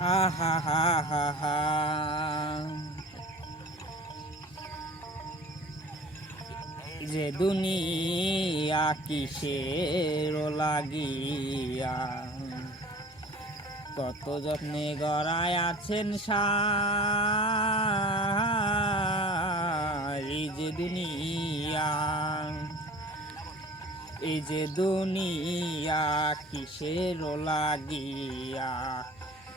আহা হা হা হা যে দুনিয়া কিসের লাগিয়া কত যত্নে গড়ায় আছেন সার এই যে দুনিয়া কিসের লাগিয়া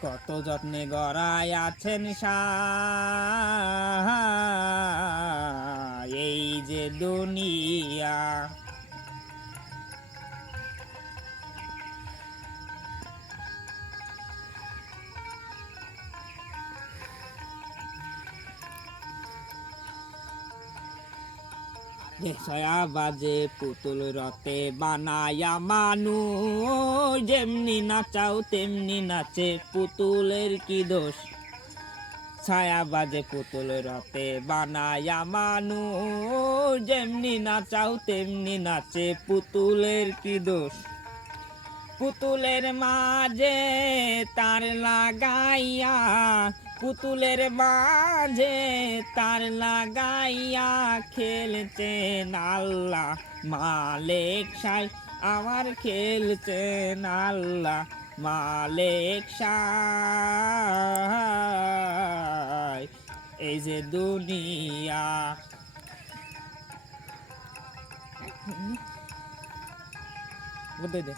কত যত্নে গড়ায় আছেন সার এই যে দুনিয়া ছয়া বাজে পুতুল রতে বানায়া মানুষ যেমনি নাচাও তেমনি নাচে পুতুলের কি দোষ ছায়া বাজে পুতুল রতে বানায়া মানুষ যেমনি নাচাও তেমনি নাচে পুতুলের কি দোষ পুতুলের মাঝে তার লাগাইয়া পুতুলের মাঝে তার লাগাইয়া খেলছেন আল্লাহ মালিক সাই আমার খেলছেন আল্লাহ মালিক সাই এই যে দুনিয়া দে